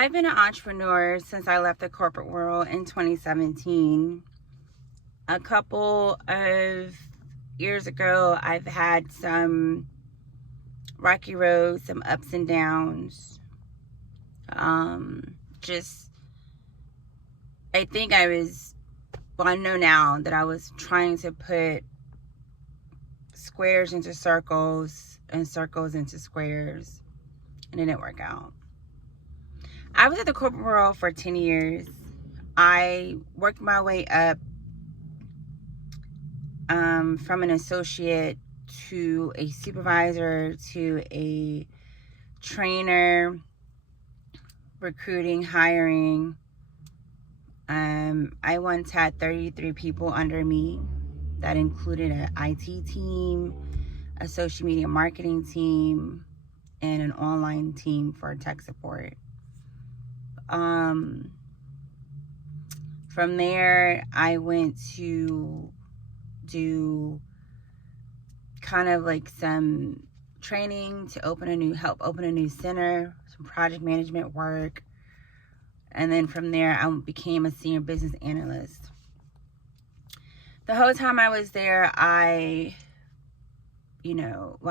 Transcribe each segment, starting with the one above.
I've been an entrepreneur since I left the corporate world in 2017. A couple of years ago, I've had some rocky roads, some ups and downs. I think I know now that I was trying to put squares into circles and circles into squares, and it didn't work out. I was at the corporate world for 10 years. I worked my way up from an associate to a supervisor to a trainer, recruiting, hiring. I once had 33 people under me. That included an IT team, a social media marketing team, and an online team for tech support. From there, I went to do kind of like some training to help open a new center, some project management work. And then from there, I became a senior business analyst. The whole time I was there, I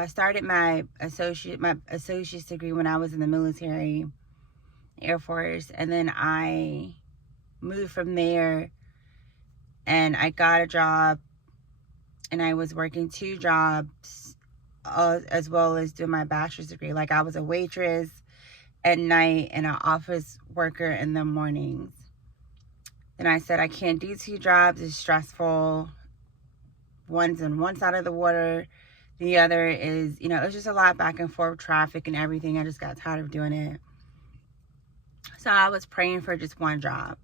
started my associate's degree when I was in the military, Air Force, and then I moved from there and I got a job, and I was working 2 jobs as well as doing my bachelor's degree. Like, I was a waitress at night and an office worker in the mornings. Then I said, I can't do 2 jobs. It's stressful. One's on one side of the water. The other is, it's just a lot back and forth, traffic and everything. I just got tired of doing it. So I was praying for just one job.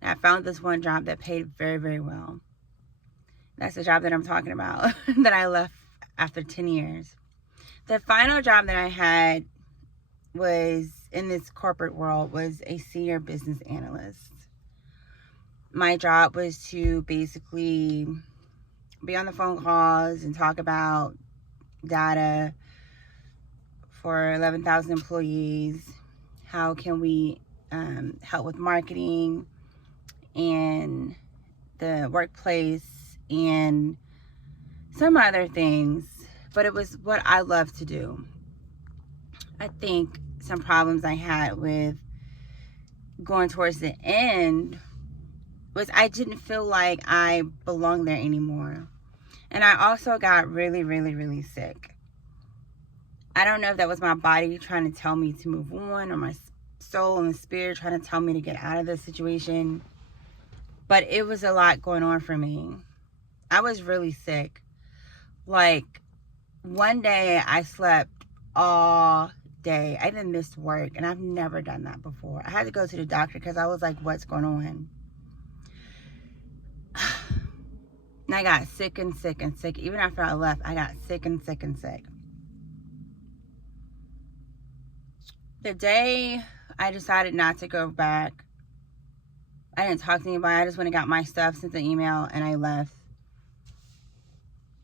And I found this one job that paid very, very well. That's the job that I'm talking about, that I left after 10 years. The final job that I had was in this corporate world was a senior business analyst. My job was to basically be on the phone calls and talk about data for 11,000 employees. How can we help with marketing and the workplace and some other things, but it was what I love to do. I think some problems I had with going towards the end was I didn't feel like I belonged there anymore. And I also got really, really, really sick. I don't know if that was my body trying to tell me to move on, or my soul and spirit trying to tell me to get out of this situation, but it was a lot going on for me. I was really sick. Like, one day I slept all day. I even missed work, and I've never done that before. I had to go to the doctor because I was like, what's going on? And I got sick and sick and sick. Even after I left, I got sick and sick and sick. The day I decided not to go back, I didn't talk to anybody. I just went and got my stuff, sent an email, and I left.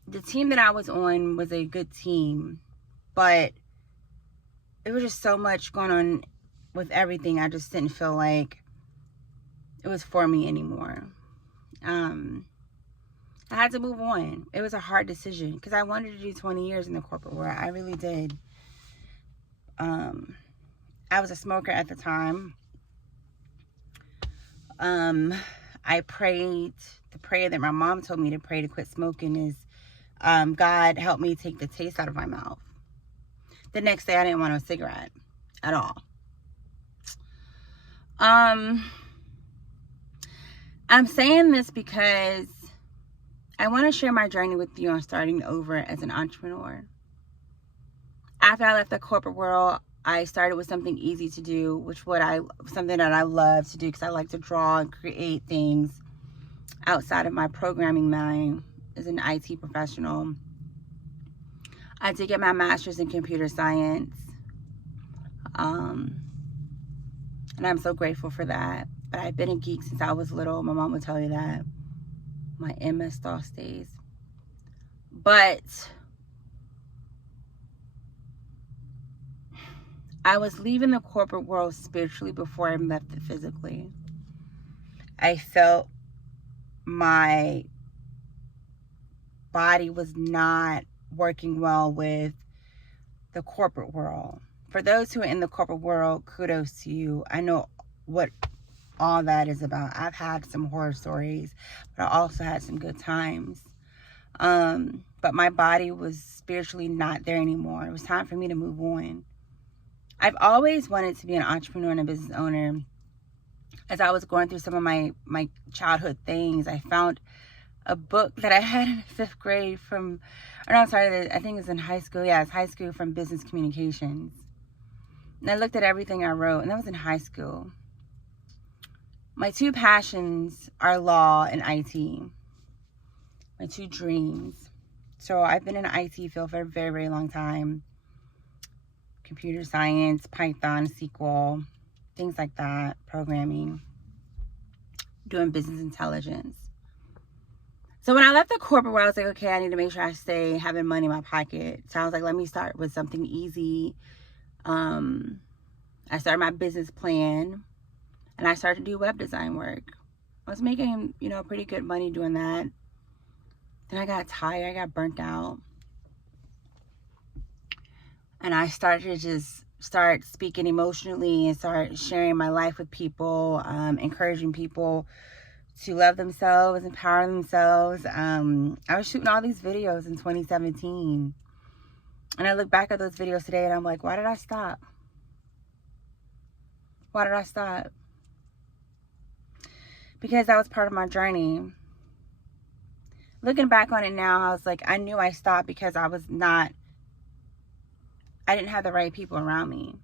The team that I was on was a good team, but it was just so much going on with everything. I just didn't feel like it was for me anymore. I had to move on. It was a hard decision because I wanted to do 20 years in the corporate world. I really did. I was a smoker at the time. I prayed. The prayer that my mom told me to pray to quit smoking is, God, help me take the taste out of my mouth. The next day, I didn't want a cigarette at all. I'm saying this because I want to share my journey with you on starting over as an entrepreneur. After I left the corporate world, I started with something easy to do, something that I love to do because I like to draw and create things outside of my programming mind as an IT professional. I did get my master's in computer science, and I'm so grateful for that. But I've been a geek since I was little. My mom would tell you that. My MS-DOS days. But I was leaving the corporate world spiritually before I left it physically. I felt my body was not working well with the corporate world. For those who are in the corporate world, kudos to you. I know what all that is about. I've had some horror stories, but I also had some good times. But my body was spiritually not there anymore. It was time for me to move on. I've always wanted to be an entrepreneur and a business owner. As I was going through some of my childhood things, I found a book that I had in 5th grade I think it's in high school. Yeah, it's high school, from business communications. And I looked at everything I wrote, and that was in high school. My 2 passions are law and IT. My 2 dreams. So I've been in the IT field for a very, very long time. Computer science, Python, SQL, things like that, programming, doing business intelligence. So when I left the corporate world, I was like, okay, I need to make sure I stay having money in my pocket. So I was like, let me start with something easy. I started my business plan, and I started to do web design work. I was making, pretty good money doing that. Then I got tired, I got burnt out. And I started to just start speaking emotionally and start sharing my life with people, encouraging people to love themselves, empower themselves. I was shooting all these videos in 2017. And I look back at those videos today and I'm like, why did I stop? Why did I stop? Because that was part of my journey. Looking back on it now, I was like, I knew I stopped because I didn't have the right people around me.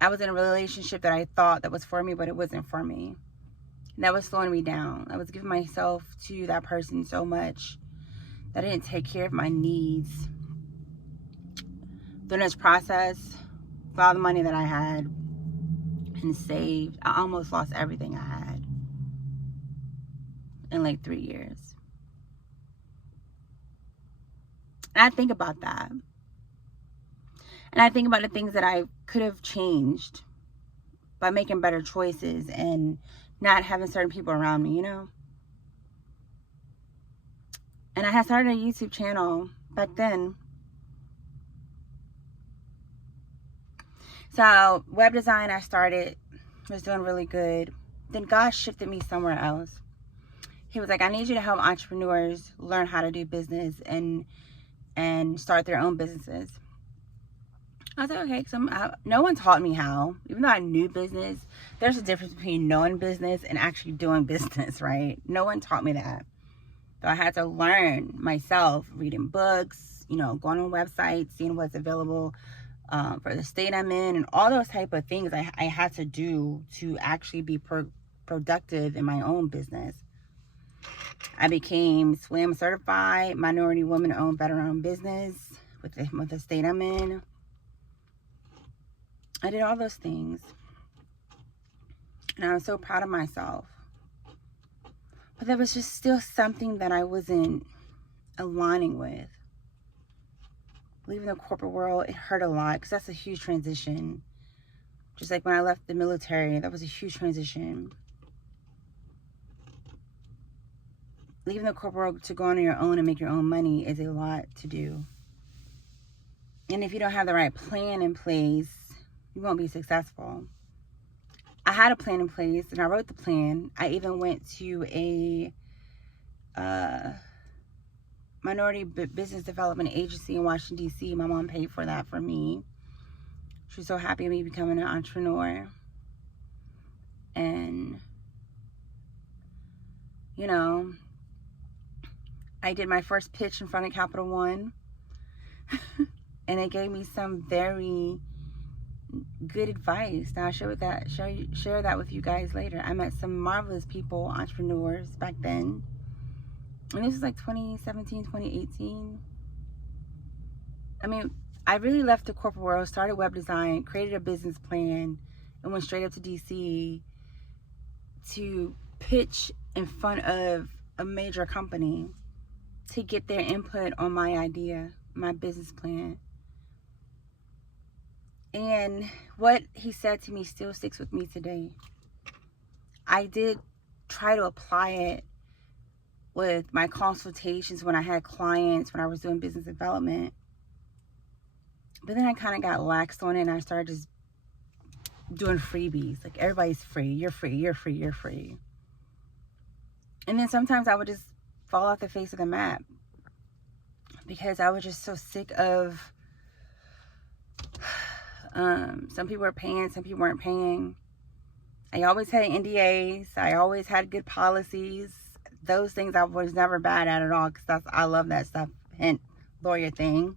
I was in a relationship that I thought that was for me, but it wasn't for me. And that was slowing me down. I was giving myself to that person so much that I didn't take care of my needs. During this process, with all the money that I had and saved, I almost lost everything I had in like 3 years. And I think about that. And I think about the things that I could have changed by making better choices and not having certain people around me, And I had started a YouTube channel back then. So web design I started, was doing really good. Then God shifted me somewhere else. He was like, I need you to help entrepreneurs learn how to do business and start their own businesses. I was like, okay, because no one taught me how. Even though I knew business, there's a difference between knowing business and actually doing business, right? No one taught me that. So I had to learn myself, reading books, going on websites, seeing what's available for the state I'm in, and all those type of things I had to do to actually be productive in my own business. I became SWAM certified, minority woman-owned, veteran-owned business with the state I'm in. I did all those things. And I was so proud of myself. But there was just still something that I wasn't aligning with. Leaving the corporate world, it hurt a lot because that's a huge transition. Just like when I left the military, that was a huge transition. Leaving the corporate world to go on your own and make your own money is a lot to do. And if you don't have the right plan in place, you won't be successful. I had a plan in place and I wrote the plan. I even went to a minority business development agency in Washington, D.C. My mom paid for that for me. She was so happy with me becoming an entrepreneur. And, I did my first pitch in front of Capital One. And they gave me some very good advice. Now I'll share that with you guys later. I met some marvelous people, entrepreneurs back then. And this was like 2017, 2018. I mean, I really left the corporate world, started web design, created a business plan, and went straight up to DC to pitch in front of a major company to get their input on my idea, my business plan. And what he said to me still sticks with me today. I did try to apply it with my consultations when I had clients, when I was doing business development. But then I kind of got laxed on it, and I started just doing freebies. Like, everybody's free. You're free. You're free. You're free. And then sometimes I would just fall off the face of the map because I was just so sick of some people were paying, some people weren't paying. I always had NDAs. I always had good policies. Those things I was never bad at all, because I love that stuff. Hint, lawyer thing.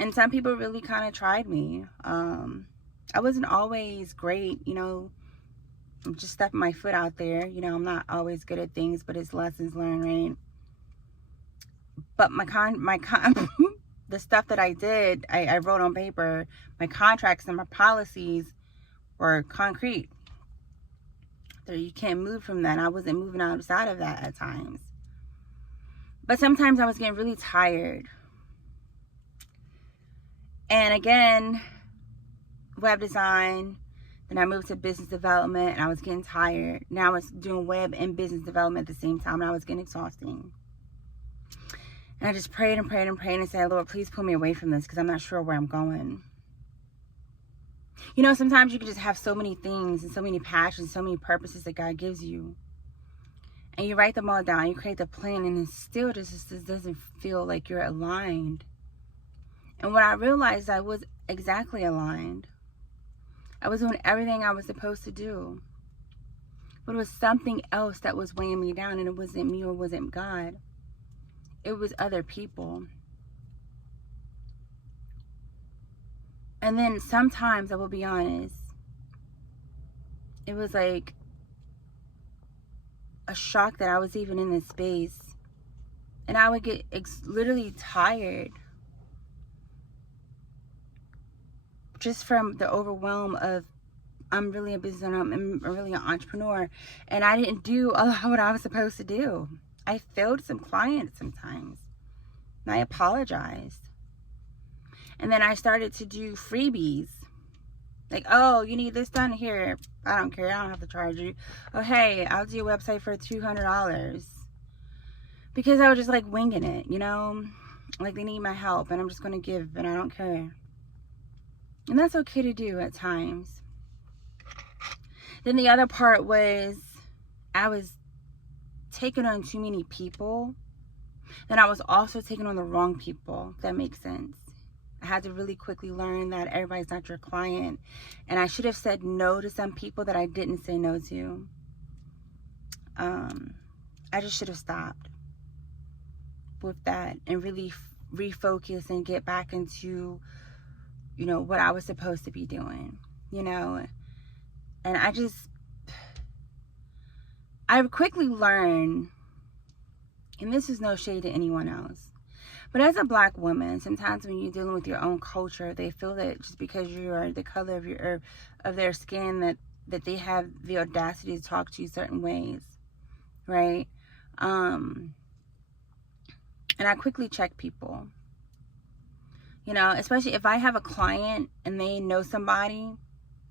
And some people really kind of tried me. I wasn't always great, you know. I'm just stepping my foot out there. You know, I'm not always good at things, but it's lessons learned, right? But the stuff that I did, I wrote on paper. My contracts and my policies were concrete. So you can't move from that. I wasn't moving outside of that at times. But sometimes I was getting really tired. And again, web design. Then I moved to business development, and I was getting tired. Now I was doing web and business development at the same time, and I was getting exhausting. And I just prayed and prayed and prayed and said, Lord, please pull me away from this, because I'm not sure where I'm going. You know, sometimes you can just have so many things and so many passions, so many purposes that God gives you. And you write them all down, you create the plan, and it still just doesn't feel like you're aligned. And what I realized, I was exactly aligned. I was doing everything I was supposed to do. But it was something else that was weighing me down, and it wasn't me or it wasn't God. It was other people. And then sometimes, I will be honest, it was like a shock that I was even in this space. And I would get literally tired just from the overwhelm of, I'm really a business owner, I'm really an entrepreneur, and I didn't do a lot of what I was supposed to do. I failed some clients sometimes, and I apologized. And then I started to do freebies. Like, oh, you need this done? Here, I don't care, I don't have to charge you. Oh, hey, I'll do your website for $200. Because I was just like winging it, you know? Like, they need my help, and I'm just going to give, and I don't care. And that's okay to do at times. Then the other part was, I was taking on too many people. Then I was also taking on the wrong people, if that makes sense. I had to really quickly learn that everybody's not your client. And I should have said no to some people that I didn't say no to. I just should have stopped with that and really refocus and get back into, you know, what I was supposed to be doing, you know. And I quickly learned, and this is no shade to anyone else, but as a Black woman, sometimes when you're dealing with your own culture, they feel that just because you are the color of their skin, that they have the audacity to talk to you certain ways, right? And I quickly check people. You know, especially if I have a client and they know somebody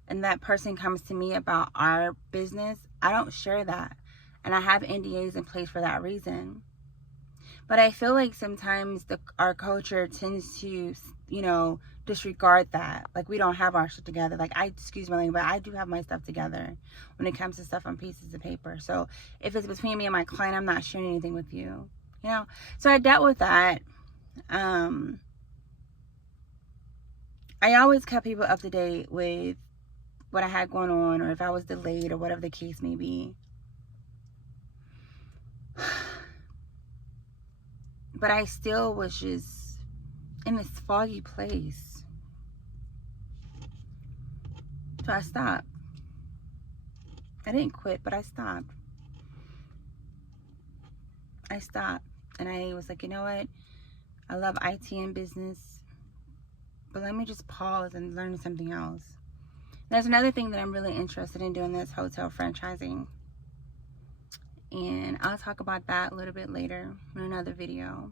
and that person comes to me about our business, I don't share that. And I have NDAs in place for that reason. But I feel like sometimes our culture tends to, you know, disregard that. Like, we don't have our shit together. Like, excuse my language, but I do have my stuff together when it comes to stuff on pieces of paper. So if it's between me and my client, I'm not sharing anything with you. You know? So I dealt with that. I always kept people up to date with what I had going on, or if I was delayed, or whatever the case may be. But I still was just in this foggy place. So I stopped. I didn't quit, but I stopped. And I was like, you know what? I love IT and business, but let me just pause and learn something else. There's another thing that I'm really interested in doing, this hotel franchising. And I'll talk about that a little bit later in another video.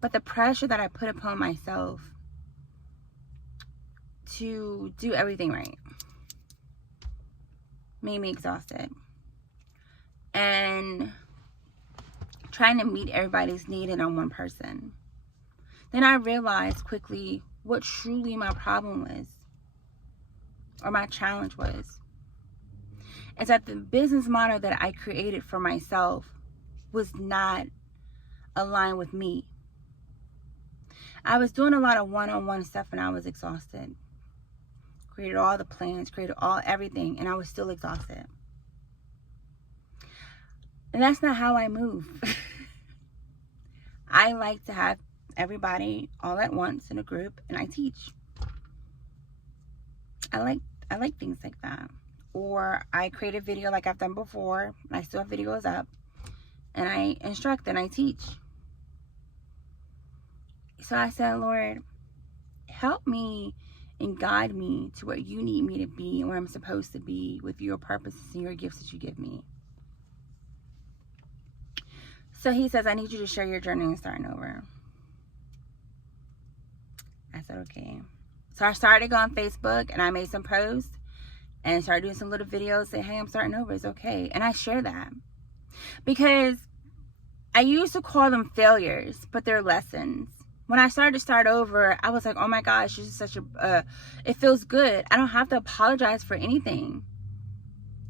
But the pressure that I put upon myself to do everything right. Made me exhausted. And trying to meet everybody's need in on one person. Then I realized quickly what truly my problem was, or my challenge was. Is that the business model that I created for myself was not aligned with me. I was doing a lot of one-on-one stuff and I was exhausted. Created all the plans, created everything, and I was still exhausted. And that's not how I move. I like to have everybody all at once in a group, and I teach. I like things like that. Or I create a video like I've done before, and I still have videos up, and I instruct and I teach. So I said, Lord, help me and guide me to where you need me to be and where I'm supposed to be with your purposes and your gifts that you give me. So he says, I need you to share your journey and starting over. I said, okay. So I started to go on Facebook and I made some posts and started doing some little videos saying, hey, I'm starting over. It's okay. And I share that because I used to call them failures, but they're lessons. When I started to start over, I was like, oh my gosh, this is such it feels good. I don't have to apologize for anything.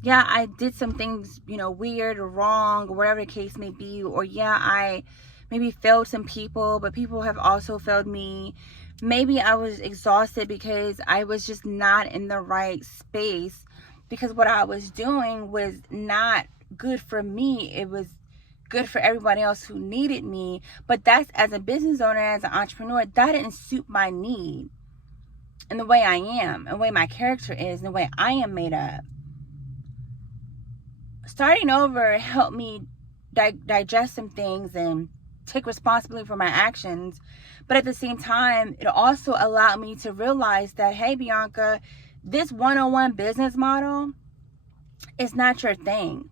Yeah, I did some things, weird or wrong or whatever the case may be. Or yeah, I maybe failed some people, but people have also failed me. Maybe I was exhausted because I was just not in the right space because what I was doing was not good for me. It was good for everybody else who needed me. But that's, as a business owner, as an entrepreneur, that didn't suit my need and the way I am, and the way my character is, and the way I am made up. Starting over helped me digest some things and take responsibility for my actions. But at the same time, it also allowed me to realize that, hey, Bianca, this one-on-one business model is not your thing.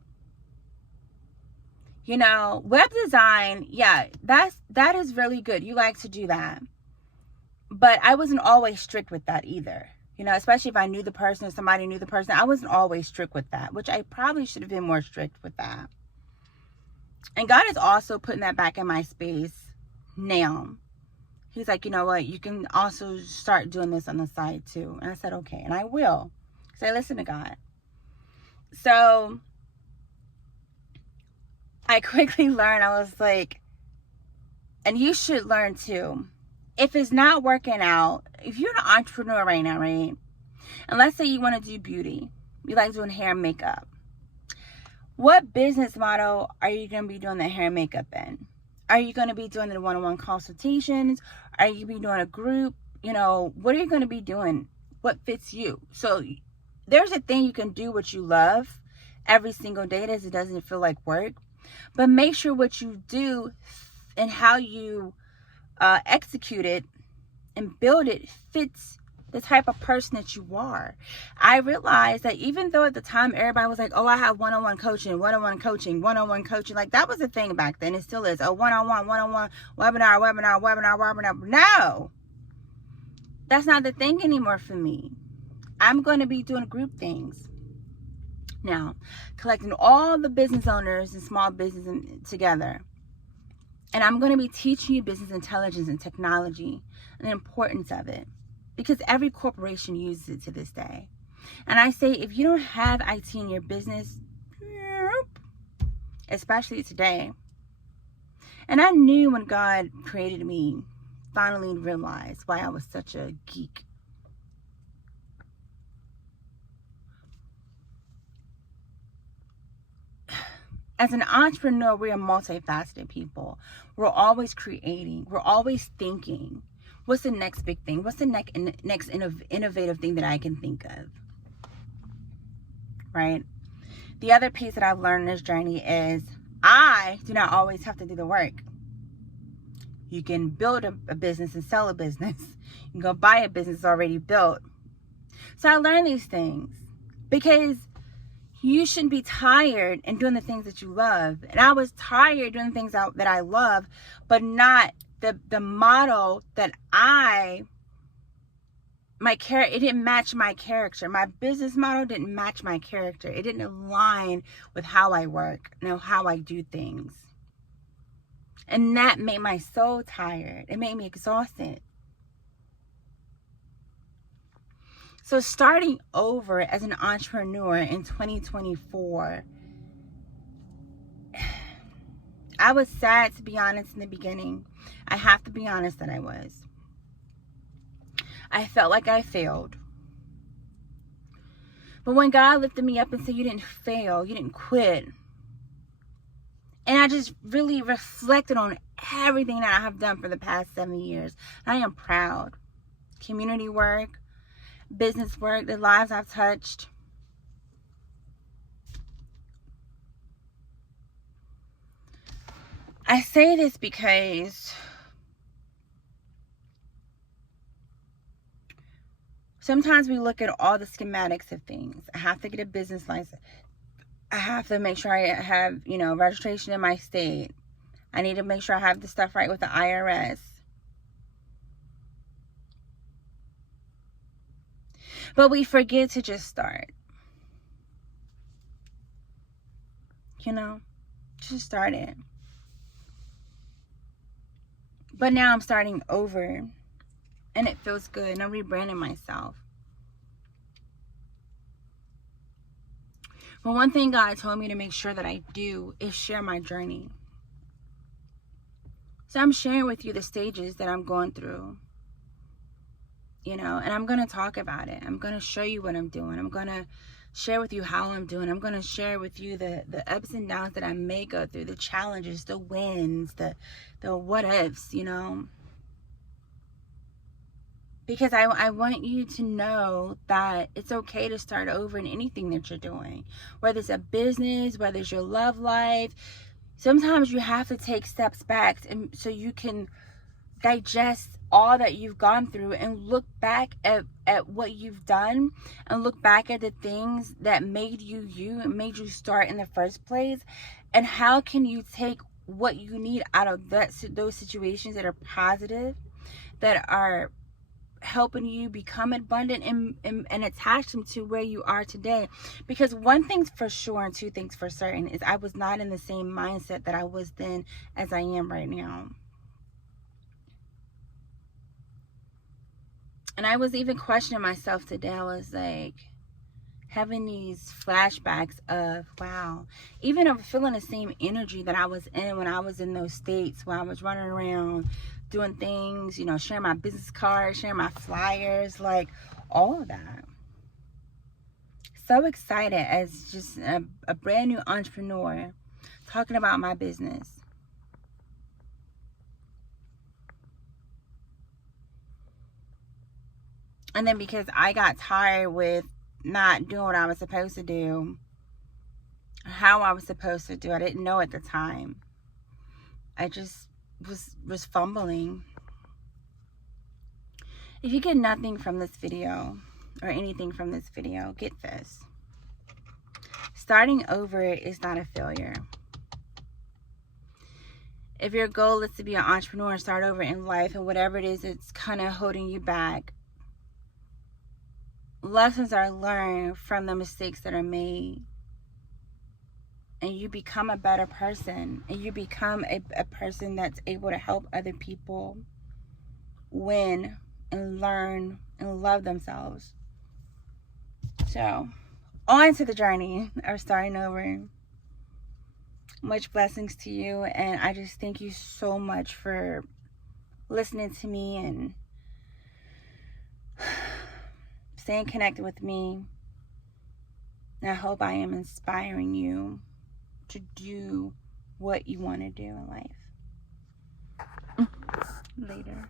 Web design, yeah, that is really good. You like to do that. But I wasn't always strict with that either. Especially if I knew the person or somebody knew the person, I wasn't always strict with that, which I probably should have been more strict with that. And God is also putting that back in my space now. He's like, you know what? You can also start doing this on the side too. And I said, okay. And I will. Because I listen to God. So I quickly learned, I was like, and you should learn too. If it's not working out, if you're an entrepreneur right now, right? And let's say you want to do beauty. You like doing hair and makeup. What business model are you going to be doing the hair and makeup in? Are you going to be doing the one-on-one consultations? Are you going to be doing a group? What are you going to be doing? What fits you? So there's a thing you can do what you love every single day as it doesn't feel like work. But make sure what you do and how you execute it and build it fits the type of person that you are. I realized that even though at the time everybody was like, oh, I have one-on-one coaching, like that was a thing back then. It still is. Oh, one-on-one, webinar. No, that's not the thing anymore for me. I'm going to be doing group things now, collecting all the business owners and small business together. And I'm going to be teaching you business intelligence and technology and the importance of it. Because every corporation uses it to this day. And I say, if you don't have IT in your business, especially today. And I knew when God created me, finally realized why I was such a geek. As an entrepreneur, we are multifaceted people. We're always creating. We're always thinking. What's the next big thing? What's the next innovative thing that I can think of? Right? The other piece that I've learned in this journey is I do not always have to do the work. You can build a business and sell a business. You can go buy a business already built. So I learned these things because you shouldn't be tired and doing the things that you love. And I was tired doing the things that I love, but not the model that I it didn't match my character. My business model didn't match my character. It didn't align with how I work, how I do things. And that made my soul tired. It made me exhausted. So starting over as an entrepreneur in 2024, I was sad, to be honest, in the beginning. I have to be honest that I was. I felt like I failed. But when God lifted me up and said, you didn't fail, you didn't quit. And I just really reflected on everything that I have done for the past 7 years. I am proud. Community work, business work, the lives I've touched. I say this because sometimes we look at all the schematics of things. I have to get a business license. I have to make sure I have, registration in my state. I need to make sure I have the stuff right with the IRS. But we forget to just start. Just start it. But now I'm starting over. And it feels good. And I'm rebranding myself. But one thing God told me to make sure that I do is share my journey. So I'm sharing with you the stages that I'm going through. And I'm going to talk about it. I'm going to show you what I'm doing. I'm going to share with you how I'm doing. I'm going to share with you the ups and downs that I may go through, the challenges, the wins, the what ifs, Because I want you to know that it's okay to start over in anything that you're doing. Whether it's a business, whether it's your love life. Sometimes you have to take steps back so you can digest all that you've gone through and look back at what you've done and look back at the things that made you and made you start in the first place. And how can you take what you need out of those situations that are positive, that are helping you become abundant and attach them to where you are today. Because one thing's for sure and two things for certain is I was not in the same mindset that I was then as I am right now. And I was even questioning myself today. I was like having these flashbacks of, wow, even of feeling the same energy that I was in when I was in those states where I was running around doing things, sharing my business cards, sharing my flyers, like all of that. So excited as just a brand new entrepreneur talking about my business. And then because I got tired with not doing what I was supposed to do, how I was supposed to do, I didn't know at the time. I just was fumbling. If you get nothing from this video or anything from this video, get this. Starting over is not a failure. If your goal is to be an entrepreneur and start over in life and whatever it is that's kind of holding you back, lessons are learned from the mistakes that are made. And you become a better person. And you become a person that's able to help other people win and learn and love themselves. So, on to the journey of starting over. Much blessings to you. And I just thank you so much for listening to me and staying connected with me. And I hope I am inspiring you to do what you want to do in life. Later.